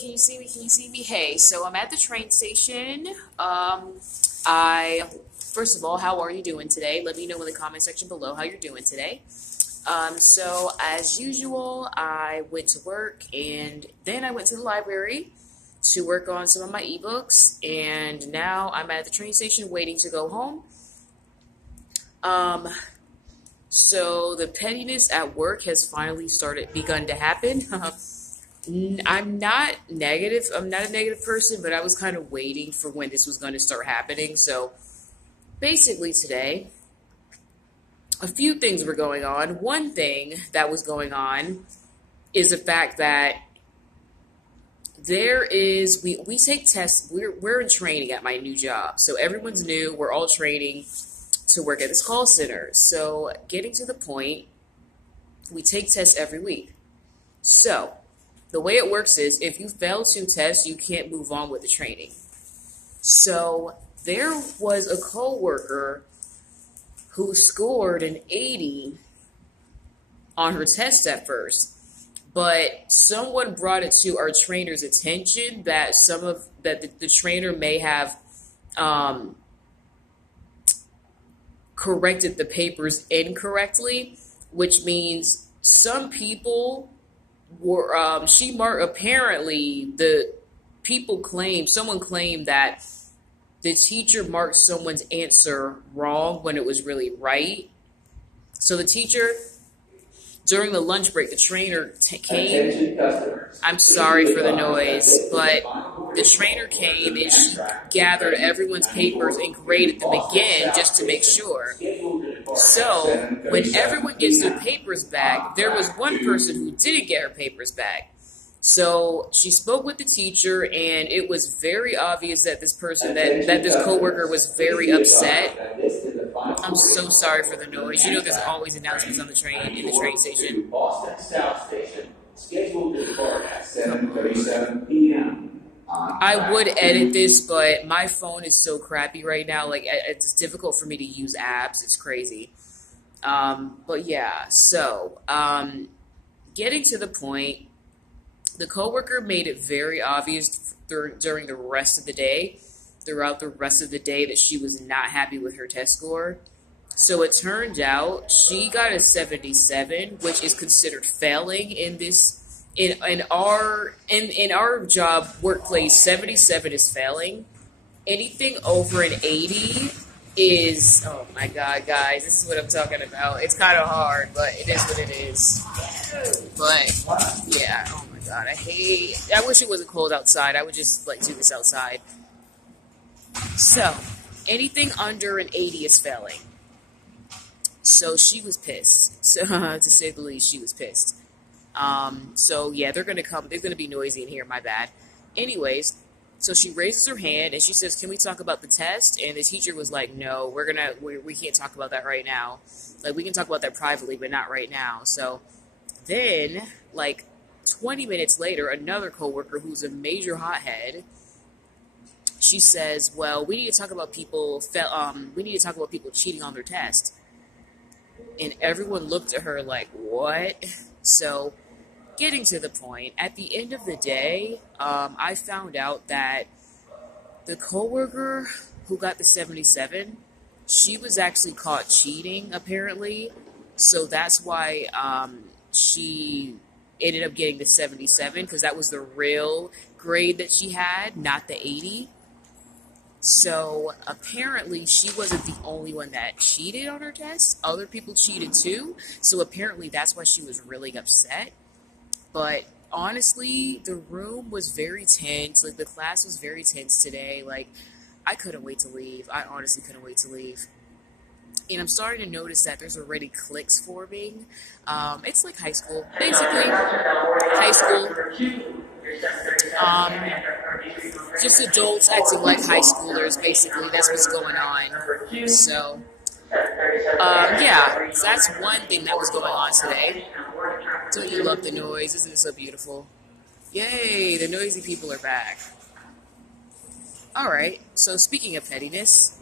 Can you see me? Can you see me? Hey, so I'm at the train station. First of all, how are you doing today? Let me know in the comment section below how you're doing today. So as usual, I went to work and then I went to the library to work on some of my ebooks, and now I'm at the train station waiting to go home. So the pettiness at work has finally begun to happen. I'm not negative. I'm not a negative person, but I was kind of waiting for when this was going to start happening. So basically today, a few things were going on. One thing that was going on is the fact that we take tests. We're in training at my new job. So everyone's new. We're all training to work at this call center. So getting to the point, we take tests every week. So the way it works is if you fail 2 tests, you can't move on with the training. So there was a coworker who scored an 80 on her test at first, but someone brought it to our trainer's attention that the trainer may have corrected the papers incorrectly, which means some people were apparently someone claimed that the teacher marked someone's answer wrong when it was really right. So the teacher, during the lunch break, the trainer came. I'm sorry for the noise, but the trainer came and she gathered everyone's papers and graded them again just to make sure. So when everyone gets their papers back, there was one person who didn't get her papers back. So she spoke with the teacher, and it was very obvious that this coworker was very upset. I'm so sorry for the noise. You know, there's always announcements on the train in the train station. Boston South Station, scheduled to depart at 7:37 p.m. I would edit this, but my phone is so crappy right now. Like, it's difficult for me to use apps. It's crazy. But yeah, so getting to the point, the coworker made it very obvious throughout the rest of the day that she was not happy with her test score. So it turned out she got a 77, which is considered failing in our job workplace. 77 is failing. Anything over an 80 is, oh my God, guys, this is what I'm talking about. It's kind of hard, but it is what it is. But yeah, oh my God, I wish it wasn't cold outside. I would just do this outside. So anything under an 80 is failing. So she was pissed. So to say the least, she was pissed. So yeah, they're gonna come. They're gonna be noisy in here. My bad. Anyways, so she raises her hand and she says, "Can we talk about the test?" And the teacher was like, "No, we can't talk about that right now. Like, we can talk about that privately, but not right now." So then, 20 minutes later, another coworker who's a major hothead, she says, "Well, we need to talk about people. We need to talk about people cheating on their test." And everyone looked at her like, "What?" So, getting to the point, at the end of the day, I found out that the coworker who got the 77, she was actually caught cheating, apparently. So that's why she ended up getting the 77, because that was the real grade that she had, not the 80. So apparently she wasn't the only one that cheated on her test. Other people cheated too. So apparently that's why she was really upset. But honestly, the room was very tense. The class was very tense today. I couldn't wait to leave. I honestly couldn't wait to leave. And I'm starting to notice that there's already cliques forming. It's like high school. Basically, high school. Just adults acting like high schoolers, basically. That's what's going on. So, yeah, so that's one thing that was going on today. Don't you love the noise? Isn't it so beautiful? Yay, the noisy people are back. Alright, so speaking of pettiness,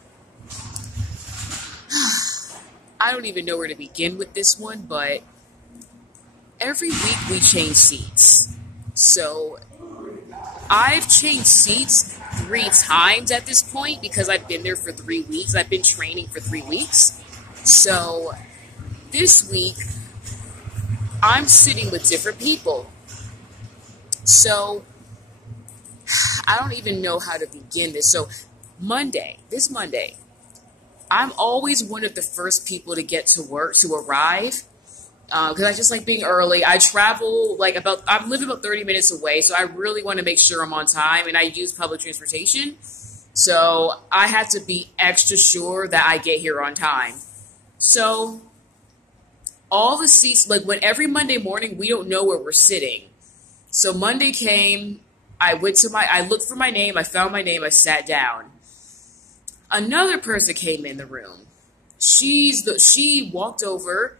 I don't even know where to begin with this one, but every week we change seats. So I've changed seats 3 times at this point because I've been there for 3 weeks. I've been training for 3 weeks. So this week, I'm sitting with different people. So I don't even know how to begin this. So this Monday, I'm always one of the first people to get to work, to arrive. Because I just like being early. I travel I live about 30 minutes away, so I really want to make sure I'm on time, and I use public transportation. So I have to be extra sure that I get here on time. So all the seats, like when every Monday morning, we don't know where we're sitting. So Monday came, I looked for my name, I found my name, I sat down. Another person came in the room. She walked over.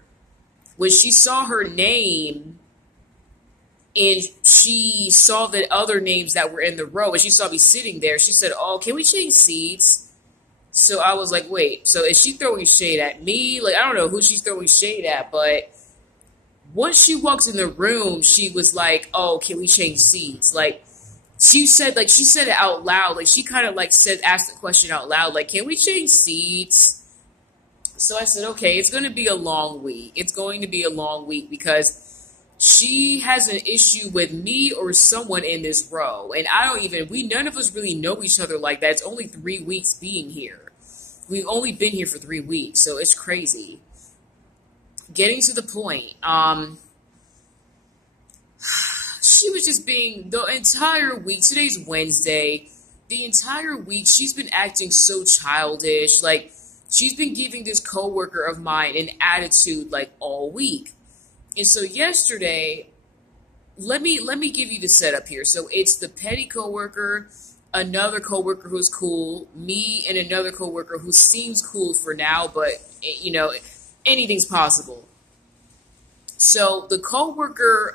When she saw her name and she saw the other names that were in the row and she saw me sitting there, she said, "Oh, can we change seats?" So I was like, wait, so is she throwing shade at me? Like, I don't know who she's throwing shade at, but once she walks in the room, she was like, "Oh, can we change seats?" Like, she said it out loud. Like, she kind of asked the question out loud, like, "Can we change seats?" So I said, okay, it's going to be a long week. It's going to be a long week because she has an issue with me or someone in this row. And none of us really know each other like that. It's only 3 weeks being here. We've only been here for 3 weeks, so it's crazy. Getting to the point, she was just being, the entire week, today's Wednesday, the entire week, she's been acting so childish, like, she's been giving this coworker of mine an attitude like all week. And so yesterday, let me give you the setup here. So it's the petty coworker, another coworker who's cool, me and another coworker who seems cool for now, but anything's possible. So the coworker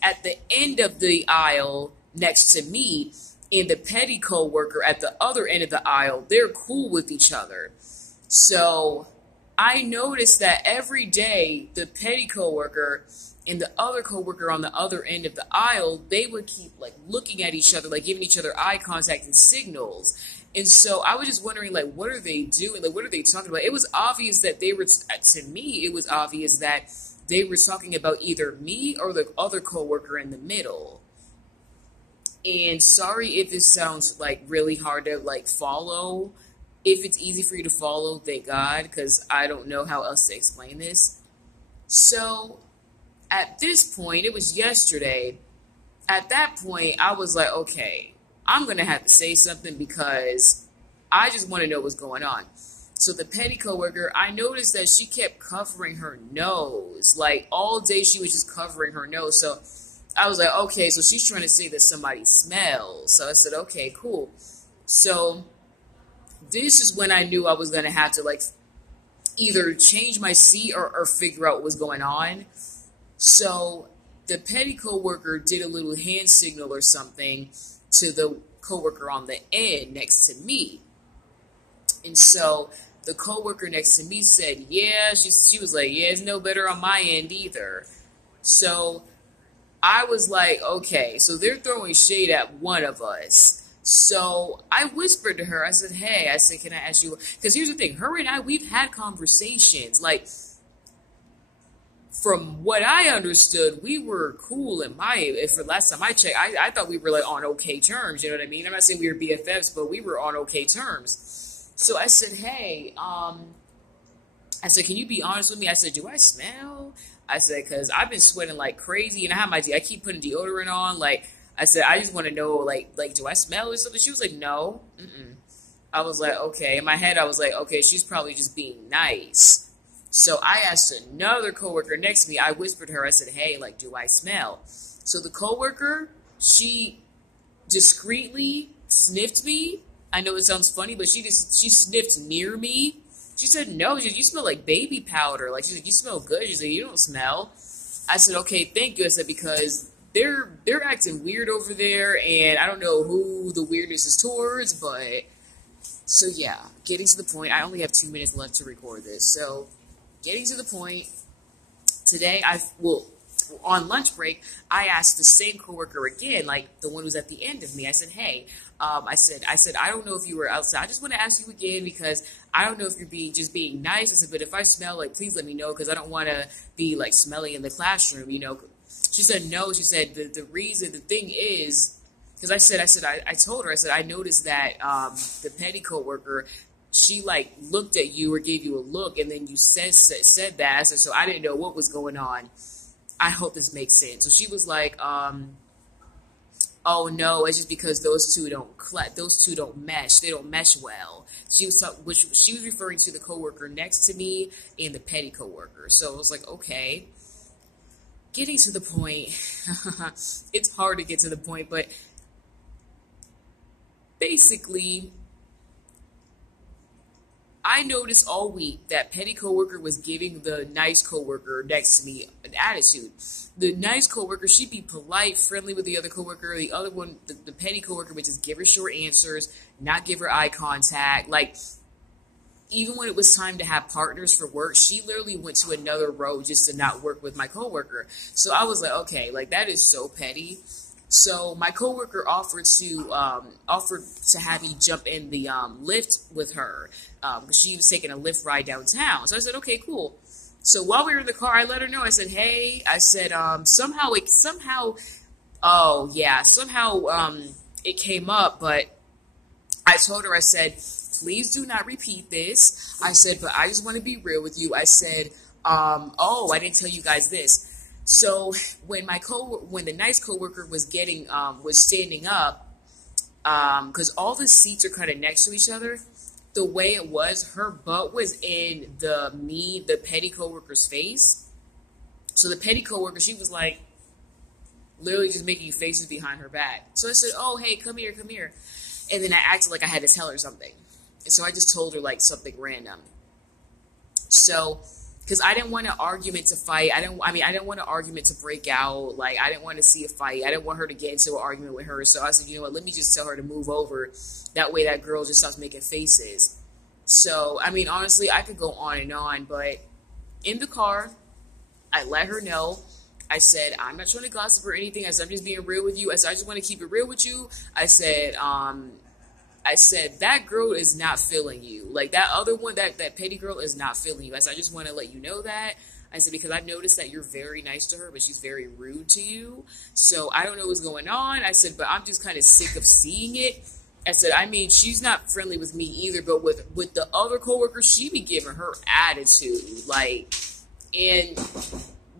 at the end of the aisle next to me and the petty coworker at the other end of the aisle, they're cool with each other. So I noticed that every day, the petty coworker and the other coworker on the other end of the aisle, they would keep looking at each other, giving each other eye contact and signals. And so I was just wondering, what are they doing? What are they talking about? It was obvious that to me, it was obvious that they were talking about either me or the other coworker in the middle. And sorry if this sounds really hard to follow. If it's easy for you to follow, thank God, because I don't know how else to explain this. So, at this point, it was yesterday, at that point, I was like, okay, I'm going to have to say something because I just want to know what's going on. So, the petty coworker, I noticed that she kept covering her nose. All day she was just covering her nose. So, I was like, okay, so she's trying to say that somebody smells. So, I said, okay, cool. So, this is when I knew I was going to have to either change my seat or figure out what was going on. So the petty coworker did a little hand signal or something to the coworker on the end next to me. And so the coworker next to me said, yeah, she was like, yeah, it's no better on my end either. So I was like, okay, so they're throwing shade at one of us. So I whispered to her, I said, hey, can I ask you, because here's the thing, her and I, we've had conversations, from what I understood, we were cool for last time I checked, I thought we were on okay terms, you know what I mean? I'm not saying we were BFFs, but we were on okay terms. So I said, hey, I said, can you be honest with me? I said, do I smell? I said, because I've been sweating like crazy, and I keep putting deodorant on, I said, I just want to know, do I smell or something? She was like, no. I was like, okay. In my head, I was like, okay, she's probably just being nice. So I asked another coworker next to me. I whispered to her. I said, hey, do I smell? So the coworker, she discreetly sniffed me. I know it sounds funny, but she sniffed near me. She said, no, you smell like baby powder. She's like, you smell good. She's like, you don't smell. I said, okay, thank you. I said, because they're acting weird over there, and I don't know who the weirdness is towards, but so yeah, getting to the point. I only have 2 minutes left to record this, so getting to the point. Today, on lunch break, I asked the same coworker again, like the one who's at the end of me. I said, hey, I said, I don't know if you were outside. I just want to ask you again because I don't know if you're being nice. I said, but if I smell, like, please let me know because I don't want to be like smelly in the classroom, you know. She said, no. She said, the thing is, because I told her, I said, I noticed that the petty coworker, she like looked at you or gave you a look, and then you said that. I said, so I didn't know what was going on. I hope this makes sense. So she was like, oh no, it's just because those two don't mesh. They don't mesh well. She was referring to the coworker next to me and the petty coworker. So I was like, okay. Getting to the point, it's hard to get to the point, but basically, I noticed all week that petty coworker was giving the nice coworker next to me an attitude. The nice coworker, she'd be polite, friendly with the other coworker. The other one, the petty coworker, would just give her short answers, not give her eye contact. Like, even when it was time to have partners for work, she literally went to another row just to not work with my coworker. So I was like, okay, like that is so petty. So my coworker offered to have me jump in the lift with her because she was taking a Lyft ride downtown. So I said, okay, cool. So while we were in the car, I let her know. I said, hey, I said somehow it came up, but I told her, I said, please do not repeat this. I said, but I just want to be real with you. I said, I didn't tell you guys this. So when the nice coworker was standing up, because all the seats are kind of next to each other, the way it was, her butt was in the petty coworker's face. So the petty coworker, she was like, literally just making faces behind her back. So I said, oh, hey, come here. And then I acted like I had to tell her something. And so I just told her like something random. So, because I didn't want an argument to fight. I didn't want an argument to break out. Like, I didn't want to see a fight. I didn't want her to get into an argument with her. So I said, you know what, let me just tell her to move over. That way that girl just stops making faces. So, I mean, honestly, I could go on and on. But in the car, I let her know. I said, I'm not trying to gossip or anything. I said, I'm just being real with you. I said, I just want to keep it real with you. I said, that girl is not feeling you. Like, that other one, that petty girl is not feeling you. I said, I just want to let you know that. I said, because I've noticed that you're very nice to her, but she's very rude to you. So I don't know what's going on. I said, but I'm just kind of sick of seeing it. I said, I mean, she's not friendly with me either, but with the other coworker, she be giving her attitude. Like, and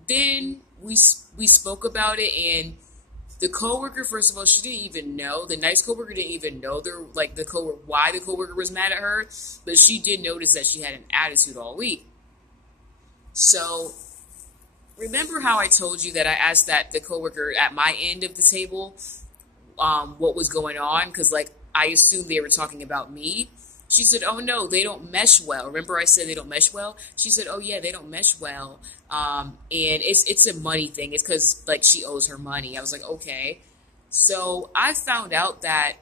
then we spoke about it, and the coworker, first of all, she didn't even know. The nice coworker didn't even know why the coworker was mad at her, but she did notice that she had an attitude all week. So, remember how I told you that I asked the coworker at my end of the table what was going on? Because, like, I assumed they were talking about me. She said, oh, no, they don't mesh well. Remember I said they don't mesh well? She said, oh, yeah, they don't mesh well. And it's a money thing. It's because, like, she owes her money. I was like, okay. So I found out that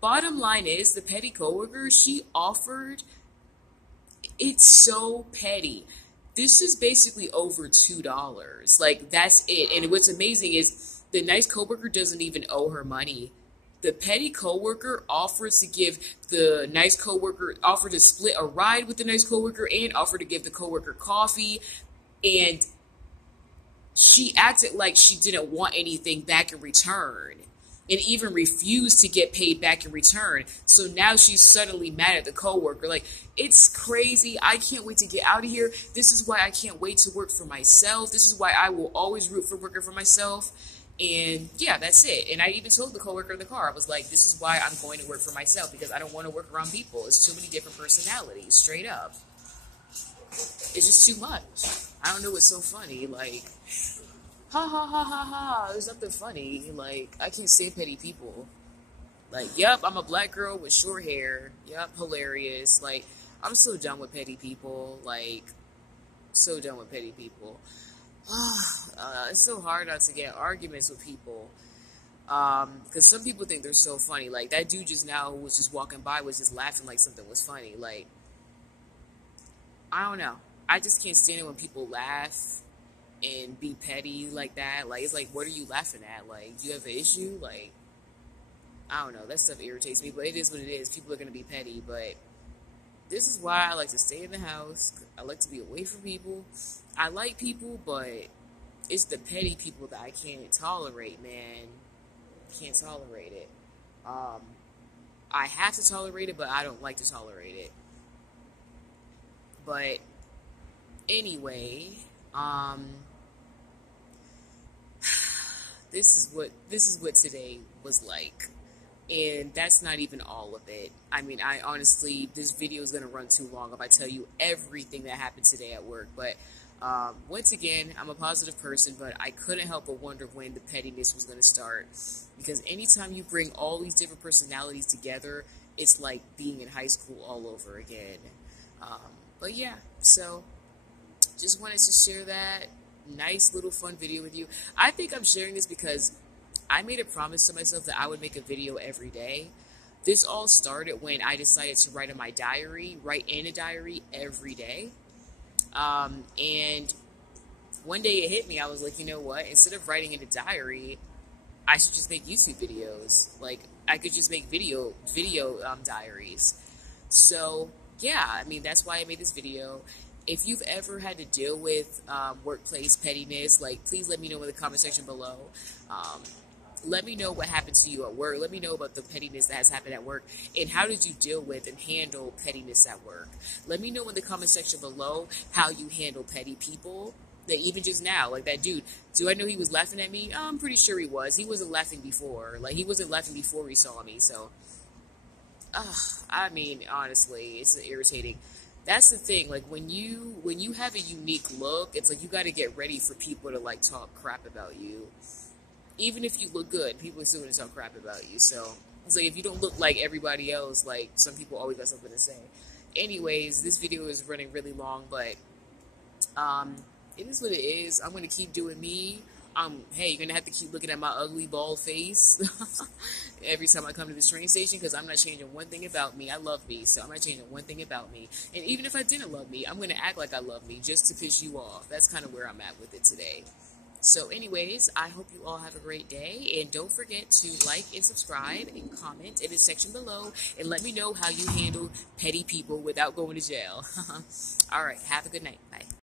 bottom line is the petty coworker, she offered, it's so petty. This is basically over $2. Like, that's it. And what's amazing is the nice coworker doesn't even owe her money. The petty coworker offered to split a ride with the nice coworker and offered to give the coworker coffee. And she acted like she didn't want anything back in return and even refused to get paid back in return. So now she's suddenly mad at the coworker. Like, it's crazy. I can't wait to get out of here. This is why I can't wait to work for myself. This is why I will always root for working for myself. And yeah, that's it. And I even told the coworker in the car, I was like, this is why I'm going to work for myself, because I don't want to work around people. It's too many different personalities, straight up. It's just too much. I don't know what's so funny. Like, ha ha ha ha ha. There's nothing funny. Like, I can't stand petty people. Like, yep, I'm a black girl with short hair. Yep, hilarious. Like, I'm so done with petty people. Like, so done with petty people. It's so hard not to get arguments with people. Because some people think they're so funny. Like, that dude just now who was just walking by was just laughing like something was funny. Like, I don't know. I just can't stand it when people laugh. and be petty like that. Like, it's like, what are you laughing at? Like, do you have an issue? Like, I don't know. That stuff irritates me, but it is what it is. People are going to be petty, but this is why I like to stay in the house. I like to be away from people. I like people, but it's the petty people that I can't tolerate, man. Can't tolerate it. I have to tolerate it, but I don't like to tolerate it. But anyway, this is what today was like. And that's not even all of it. I mean, I honestly, this video is going to run too long if I tell you everything that happened today at work. But once again, I'm a positive person, but I couldn't help but wonder when the pettiness was going to start. Because anytime you bring all these different personalities together, it's like being in high school all over again. But yeah, so just wanted to share that nice little fun video with you. I think I'm sharing this because I made a promise to myself that I would make a video every day. This all started when I decided to write in a diary every day. And one day it hit me. I was like, you know what? Instead of writing in a diary, I should just make YouTube videos. Like, I could just make video diaries. So yeah, I mean, that's why I made this video. If you've ever had to deal with workplace pettiness, like, please let me know in the comment section below. Let me know what happened to you at work. Let me know about the pettiness that has happened at work. And how did you deal with and handle pettiness at work? Let me know in the comment section below how you handle petty people. That even just now, like that dude, do I know he was laughing at me? I'm pretty sure he was. He wasn't laughing before. Like, he wasn't laughing before he saw me. So, I mean, honestly, it's irritating. That's the thing. Like, when you have a unique look, it's like you got to get ready for people to, like, talk crap about you. Even if you look good, people are still going to talk crap about you. So, it's like, if you don't look like everybody else, like, some people always got something to say. Anyways, this video is running really long, but, it is what it is. I'm going to keep doing me. Hey, you're going to have to keep looking at my ugly, bald face every time I come to this train station, because I'm not changing one thing about me. I love me, so I'm not changing one thing about me. And even if I didn't love me, I'm going to act like I love me just to piss you off. That's kind of where I'm at with it today. So anyways, I hope you all have a great day, and don't forget to like and subscribe and comment in the section below, and let me know how you handle petty people without going to jail. All right, have a good night. Bye.